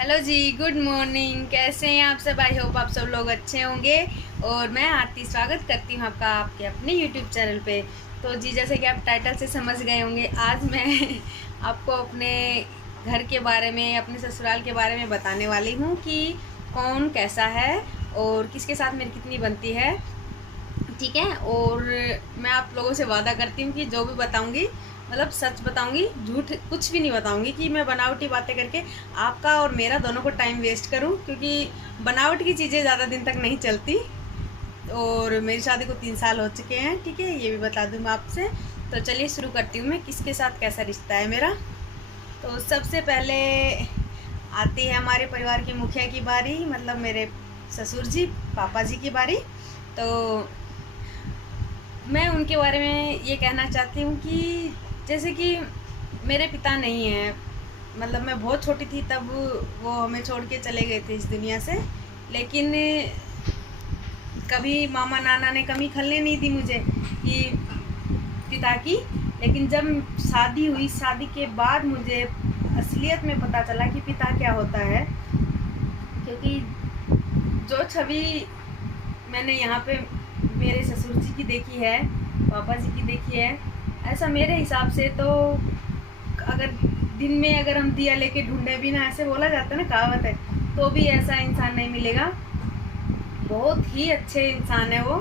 Hello जी, good morning. कैसे हैं आप सब? आई होप आप सब लोग अच्छे होंगे। और मैं आरती स्वागत करती हूँ आपका आपके अपने यूट्यूब चैनल पे। तो जी, जैसे कि आप टाइटल से समझ गए होंगे, आज मैं आपको अपने घर के बारे में, अपने ससुराल के बारे में बताने वाली हूँ कि कौन कैसा है और किसके साथ मेरी कितनी बनती है। ठीक है। और मैं आप लोगों से वादा करती हूँ कि जो भी बताऊँगी मतलब सच बताऊंगी, झूठ कुछ भी नहीं बताऊंगी कि मैं बनावटी बातें करके आपका और मेरा दोनों को टाइम वेस्ट करूं, क्योंकि बनावट की चीज़ें ज़्यादा दिन तक नहीं चलती। और मेरी शादी को 3 साल हो चुके हैं, ठीक है, ये भी बता दूँ मैं आपसे। तो चलिए शुरू करती हूँ मैं किसके साथ कैसा रिश्ता है मेरा। तो सबसे पहले आती है हमारे परिवार की मुखिया की बारी, मतलब मेरे ससुर जी, पापा जी की बारी। तो मैं उनके बारे में ये कहना चाहती हूँ कि जैसे कि मेरे पिता नहीं हैं, मतलब मैं बहुत छोटी थी तब वो हमें छोड़ के चले गए थे इस दुनिया से। लेकिन कभी मामा नाना ने कमी खलने नहीं दी मुझे कि पिता की। लेकिन जब शादी हुई, शादी के बाद मुझे असलियत में पता चला कि पिता क्या होता है। क्योंकि जो छवि मैंने यहाँ पे मेरे ससुर जी की देखी है, पापा जी की देखी है, ऐसा मेरे हिसाब से तो अगर दिन में अगर हम दिया लेके ढूंढे भी ना, ऐसे बोला जाता है ना, कहावत है, तो भी ऐसा इंसान नहीं मिलेगा। बहुत ही अच्छे इंसान है वो।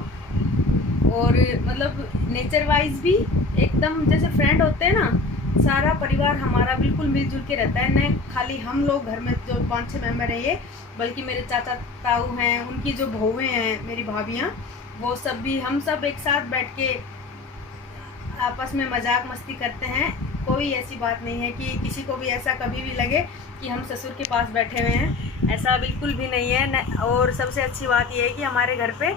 और मतलब नेचर वाइज भी एकदम जैसे फ्रेंड होते हैं ना, सारा परिवार हमारा बिल्कुल मिलजुल के रहता है। न खाली हम लोग घर में जो 5-6 मेंबर है ये, बल्कि मेरे चाचा ताऊ हैं, उनकी जो बहुएं हैं, मेरी भाभियाँ, वो सब भी, हम सब एक साथ बैठ के आपस में मजाक मस्ती करते हैं। कोई ऐसी बात नहीं है कि किसी को भी ऐसा कभी भी लगे कि हम ससुर के पास बैठे हुए हैं, ऐसा बिल्कुल भी नहीं है न। और सबसे अच्छी बात यह है कि हमारे घर पे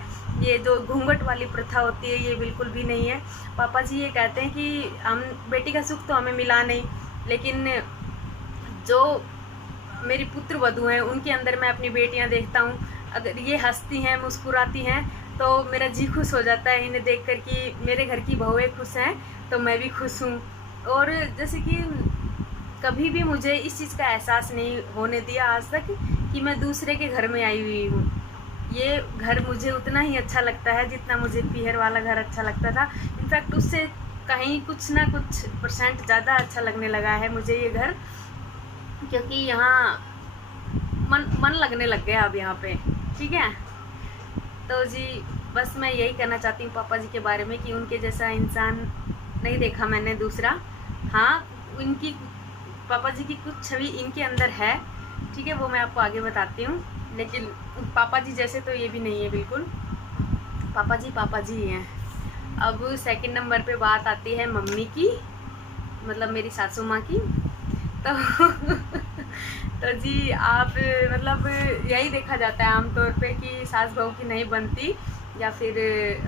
ये जो घूंघट वाली प्रथा होती है, ये बिल्कुल भी नहीं है। पापा जी ये कहते हैं कि हम बेटी का सुख तो हमें मिला नहीं, लेकिन जो मेरी पुत्र वधू हैं उनके अंदर मैं अपनी बेटियां देखता हूँ, अगर ये हंसती हैं, मुस्कुराती हैं, तो मेरा जी खुश हो जाता है इन्हें देखकर कि मेरे घर की बहुएं खुश हैं तो मैं भी खुश हूँ। और जैसे कि कभी भी मुझे इस चीज़ का एहसास नहीं होने दिया आज तक कि मैं दूसरे के घर में आई हुई हूँ। ये घर मुझे उतना ही अच्छा लगता है जितना मुझे पीहर वाला घर अच्छा लगता था। इनफैक्ट उससे कहीं कुछ ना कुछ % ज़्यादा अच्छा लगने लगा है मुझे ये घर, क्योंकि यहाँ मन लगने लग गया अब यहाँ पे। ठीक है। तो जी, बस मैं यही कहना चाहती हूँ पापा जी के बारे में कि उनके जैसा इंसान नहीं देखा मैंने दूसरा। हाँ, इनकी पापा जी की कुछ छवि इनके अंदर है, ठीक है, वो मैं आपको आगे बताती हूँ। लेकिन पापा जी जैसे तो ये भी नहीं है बिल्कुल। पापा जी ही हैं। अब सेकंड नंबर पे बात आती है मम्मी की, मतलब मेरी सासू माँ की। तो तो जी, आप मतलब यही देखा जाता है आमतौर पे कि सास बहू की नहीं बनती, या फिर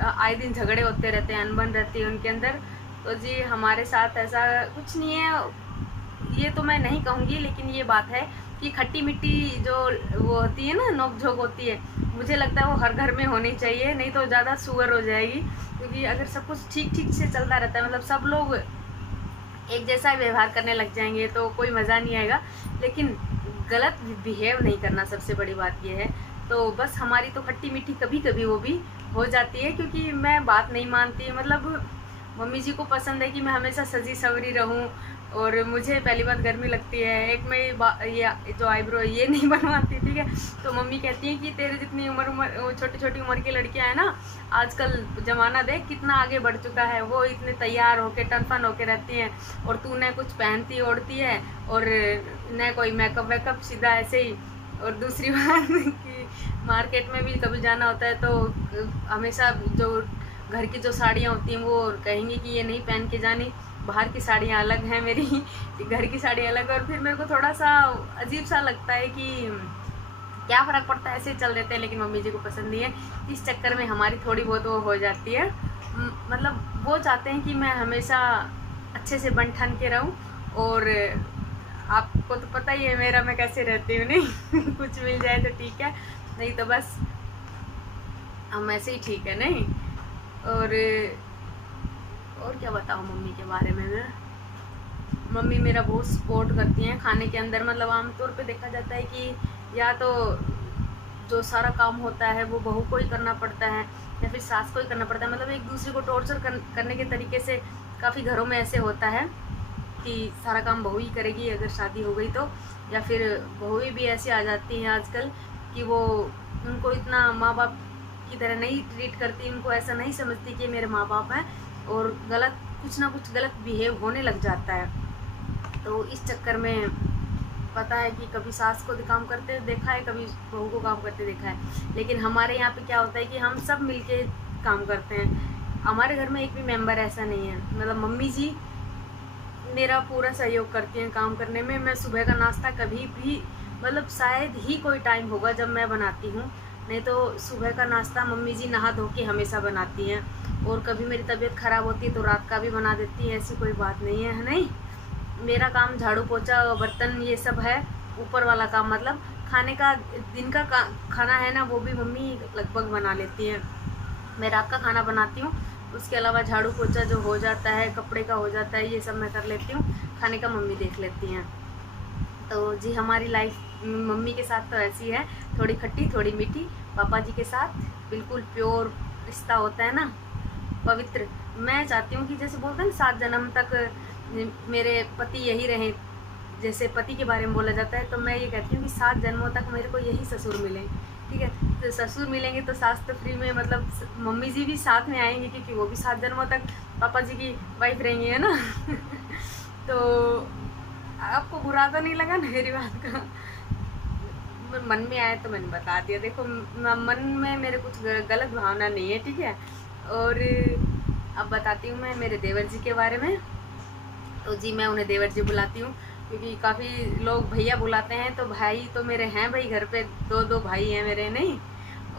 आए दिन झगड़े होते रहते हैं, अनबन रहती है उनके अंदर। तो जी, हमारे साथ ऐसा कुछ नहीं है, ये तो मैं नहीं कहूँगी, लेकिन ये बात है कि खट्टी मिट्टी जो वो होती है ना, नोक झोंक होती है, मुझे लगता है वो हर घर में होनी चाहिए, नहीं तो ज़्यादा शुगर हो जाएगी। क्योंकि अगर सब कुछ ठीक ठीक से चलता रहता है, मतलब सब लोग एक जैसा व्यवहार करने लग जाएंगे, तो कोई मज़ा नहीं आएगा। लेकिन गलत बिहेव नहीं करना, सबसे बड़ी बात यह है। तो बस हमारी तो खट्टी मीठी कभी कभी वो भी हो जाती है, क्योंकि मैं बात नहीं मानती। मतलब मम्मी जी को पसंद है कि मैं हमेशा सजी सवरी रहूं, और मुझे पहली बात गर्मी लगती है। एक मैं ये जो आईब्रो है ये नहीं बनवाती, ठीक है। तो मम्मी कहती है कि तेरे जितनी उम्र छोटी छोटी उम्र की लड़कियां हैं ना, आजकल ज़माना देख कितना आगे बढ़ चुका है, वो इतने तैयार होके टनफन होके रहती हैं, और तू न कुछ पहनती ओढ़ती है और न कोई मेकअप वेकअप, सीधा ऐसे ही। और दूसरी बात कि मार्केट में भी कभी जाना होता है तो हमेशा जो घर की जो साड़ियाँ होती हैं वो कहेंगी कि ये नहीं पहन के जानी, बाहर की साड़ियाँ अलग हैं मेरी, घर की साड़ी अलग। और फिर मेरे को थोड़ा सा अजीब सा लगता है कि क्या फ़र्क पड़ता है, ऐसे चल देते हैं। लेकिन मम्मी जी को पसंद नहीं है, इस चक्कर में हमारी थोड़ी बहुत वो हो जाती है। मतलब वो चाहते हैं कि मैं हमेशा अच्छे से बन ठन के रहूं। और आपको तो पता ही है मेरा, मैं कैसे रहती हूँ, नहीं कुछ मिल जाए तो ठीक है, नहीं तो बस हम ऐसे ही ठीक है, नहीं। और क्या बताऊँ मम्मी के बारे में मैं। मम्मी मेरा बहुत सपोर्ट करती हैं खाने के अंदर। मतलब आमतौर पे देखा जाता है कि या तो जो सारा काम होता है वो बहू को ही करना पड़ता है या फिर सास को ही करना पड़ता है। मतलब एक दूसरे को टॉर्चर करने के तरीके से काफ़ी घरों में ऐसे होता है कि सारा काम बहू ही करेगी अगर शादी हो गई तो, या फिर बहुएं भी ऐसी आ जाती हैं आजकल कि वो उनको इतना माँ बाप की तरह नहीं ट्रीट करती, उनको ऐसा नहीं समझती कि मेरे माँ बाप हैं, और गलत कुछ ना कुछ गलत बिहेव होने लग जाता है। तो इस चक्कर में पता है कि कभी सास को काम करते देखा है, कभी बहू को काम करते देखा है, लेकिन हमारे यहाँ पे क्या होता है कि हम सब मिलके काम करते हैं। हमारे घर में एक भी मेंबर ऐसा नहीं है। मतलब मम्मी जी मेरा पूरा सहयोग करती हैं काम करने में। मैं सुबह का नाश्ता कभी भी, मतलब शायद ही कोई टाइम होगा जब मैं बनाती हूँ, नहीं तो सुबह का नाश्ता मम्मी जी नहा धो के हमेशा बनाती हैं। और कभी मेरी तबीयत ख़राब होती है तो रात का भी बना देती हैं, ऐसी कोई बात नहीं है। नहीं, मेरा काम झाड़ू पोछा बर्तन ये सब है। ऊपर वाला काम मतलब खाने का दिन का खाना है ना, वो भी मम्मी लगभग बना लेती हैं। मैं रात का खाना बनाती हूँ, उसके अलावा झाड़ू पोछा जो हो जाता है, कपड़े का हो जाता है, ये सब मैं कर लेती हूँ। खाने का मम्मी देख लेती हैं। तो जी हमारी लाइफ मम्मी के साथ तो ऐसी है, थोड़ी खट्टी थोड़ी मीठी। पापा जी के साथ बिल्कुल प्योर रिश्ता होता है ना, पवित्र। मैं चाहती हूँ कि जैसे बोलते हैं ना 7 जन्म तक मेरे पति यही रहें, जैसे पति के बारे में बोला जाता है, तो मैं ये कहती हूँ कि 7 जन्मों तक मेरे को यही ससुर मिले। ठीक है, तो ससुर मिलेंगे तो सास तो फ्री में, मतलब मम्मी जी भी साथ में आएंगे क्योंकि वो भी 7 जन्मों तक पापा जी की वाइफ रहेंगी, है ना। तो आपको बुरा तो नहीं लगा ना मेरी बात का? मन में आया तो मैंने बता दिया। देखो मन में मेरे कुछ गलत भावना नहीं है, ठीक है। और अब बताती हूँ मैं मेरे देवर जी के बारे में। तो जी मैं उन्हें देवर जी बुलाती हूँ क्योंकि काफ़ी लोग भैया बुलाते हैं, तो भाई तो मेरे हैं भाई, घर पे 2 भाई हैं मेरे, नहीं,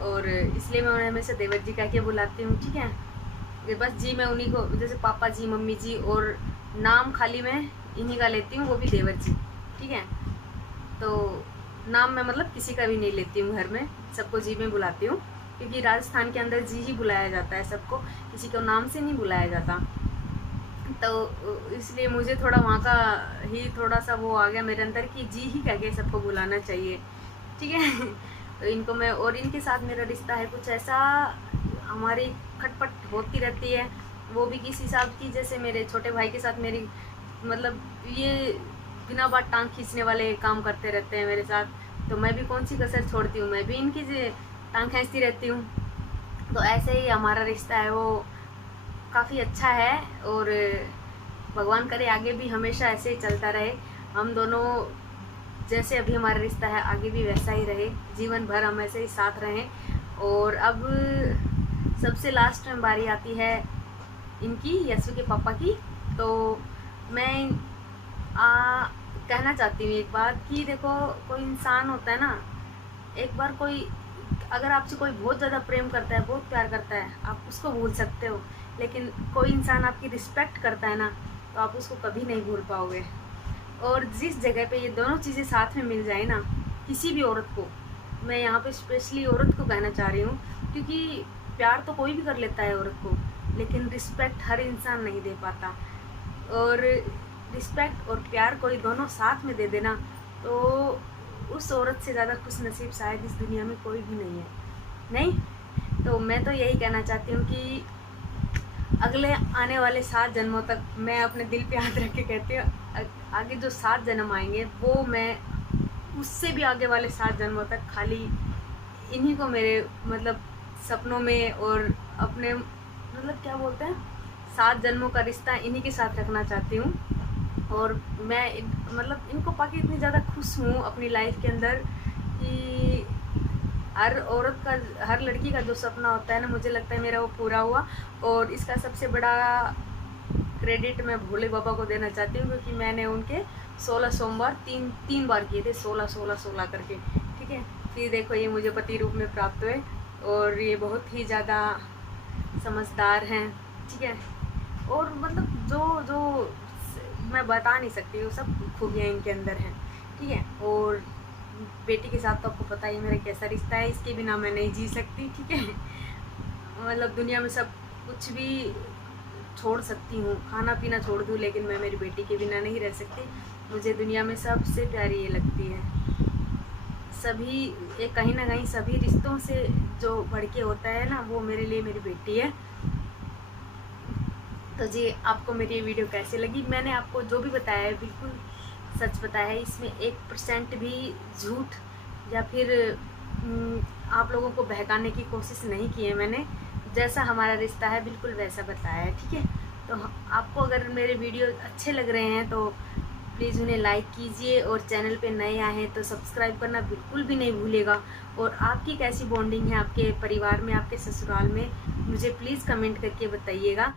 और इसलिए मैं उन्हें हमेशा देवर जी कह के बुलाती हूँ, ठीक है। बस जी मैं उन्हीं को, जैसे पापा जी मम्मी जी, और नाम खाली मैं इन्हीं का लेती हूँ, वो भी देवर जी, ठीक है। तो नाम मैं मतलब किसी का भी नहीं लेती हूँ, घर में सबको जी में बुलाती हूँ क्योंकि राजस्थान के अंदर जी ही बुलाया जाता है सबको, किसी को नाम से नहीं बुलाया जाता। तो इसलिए मुझे थोड़ा वहाँ का ही थोड़ा सा वो आ गया मेरे अंदर कि जी ही कह के सबको बुलाना चाहिए, ठीक है। तो इनको मैं, और इनके साथ मेरा रिश्ता है कुछ ऐसा, हमारी खटपट होती रहती है। वो भी किस हिसाब की, जैसे मेरे छोटे भाई के साथ मेरी, मतलब ये बिना बात टांग खींचने वाले काम करते रहते हैं मेरे साथ, तो मैं भी कौन सी कसर छोड़ती हूँ, मैं भी इनकी टांग खींचती रहती हूँ। तो ऐसे ही हमारा रिश्ता है वो काफ़ी अच्छा है, और भगवान करे आगे भी हमेशा ऐसे ही चलता रहे। हम दोनों जैसे अभी हमारा रिश्ता है आगे भी वैसा ही रहे, जीवन भर हम ऐसे ही साथ रहें। और अब सबसे लास्ट में बारी आती है इनकी, यशु के पापा की। तो मैं कहना चाहती हूँ एक बात कि देखो, कोई इंसान होता है ना, एक बार कोई अगर आपसे कोई बहुत ज़्यादा प्रेम करता है, बहुत प्यार करता है, आप उसको भूल सकते हो, लेकिन कोई इंसान आपकी रिस्पेक्ट करता है ना, तो आप उसको कभी नहीं भूल पाओगे। और जिस जगह पे ये दोनों चीज़ें साथ में मिल जाए ना, किसी भी औरत को, मैं यहाँ पे स्पेशली औरत को कहना चाह रही हूँ, क्योंकि प्यार तो कोई भी कर लेता है औरत को, लेकिन रिस्पेक्ट हर इंसान नहीं दे पाता। और रिस्पेक्ट और प्यार कोई दोनों साथ में दे देना, तो उस औरत से ज़्यादा खुश नसीब शायद इस दुनिया में कोई भी नहीं है, नहीं। तो मैं तो यही कहना चाहती हूँ कि अगले आने वाले 7 जन्मों तक, मैं अपने दिल पे हाथ रख के कहती हूँ, आगे जो 7 जन्म आएंगे वो मैं उससे भी आगे वाले 7 जन्मों तक खाली इन्हीं को मेरे मतलब सपनों में, और अपने मतलब क्या बोलते हैं, 7 जन्मों का रिश्ता इन्हीं के साथ रखना चाहती हूँ। और मैं मतलब इनको पाके इतनी ज़्यादा खुश हूँ अपनी लाइफ के अंदर कि हर औरत का, हर लड़की का जो सपना होता है ना, मुझे लगता है मेरा वो पूरा हुआ। और इसका सबसे बड़ा क्रेडिट मैं भोले बाबा को देना चाहती हूँ, क्योंकि मैंने उनके 16 सोमवार तीन बार किए थे, 16 करके, ठीक है। फिर देखो ये मुझे पति रूप में प्राप्त हुए, और ये बहुत ही ज़्यादा समझदार हैं, ठीक है। और मतलब जो मैं बता नहीं सकती, वो सब खूबियाँ इनके अंदर हैं, ठीक है। और बेटी के साथ तो आपको पता ही मेरा कैसा रिश्ता है, इसके बिना मैं नहीं जी सकती, ठीक है। मतलब दुनिया में सब कुछ भी छोड़ सकती हूँ, खाना पीना छोड़ दूँ, लेकिन मैं मेरी बेटी के बिना नहीं रह सकती। मुझे दुनिया में सबसे प्यारी ये लगती है। सभी एक कहीं ना कहीं सभी रिश्तों से जो बढ़ के होता है ना, वो मेरे लिए मेरी बेटी है। तो जी, आपको मेरी ये वीडियो कैसे लगी? मैंने आपको जो भी बताया है बिल्कुल सच बताया है। इसमें 1% भी झूठ या फिर आप लोगों को बहकाने की कोशिश नहीं की है मैंने। जैसा हमारा रिश्ता है बिल्कुल वैसा बताया है, ठीक है। तो आपको अगर मेरे वीडियो अच्छे लग रहे हैं तो प्लीज़ उन्हें लाइक कीजिए, और चैनल पे नए आए हैं तो सब्सक्राइब करना बिल्कुल भी नहीं भूलेगा। और आपकी कैसी बॉन्डिंग है आपके परिवार में, आपके ससुराल में, मुझे प्लीज़ कमेंट करके बताइएगा।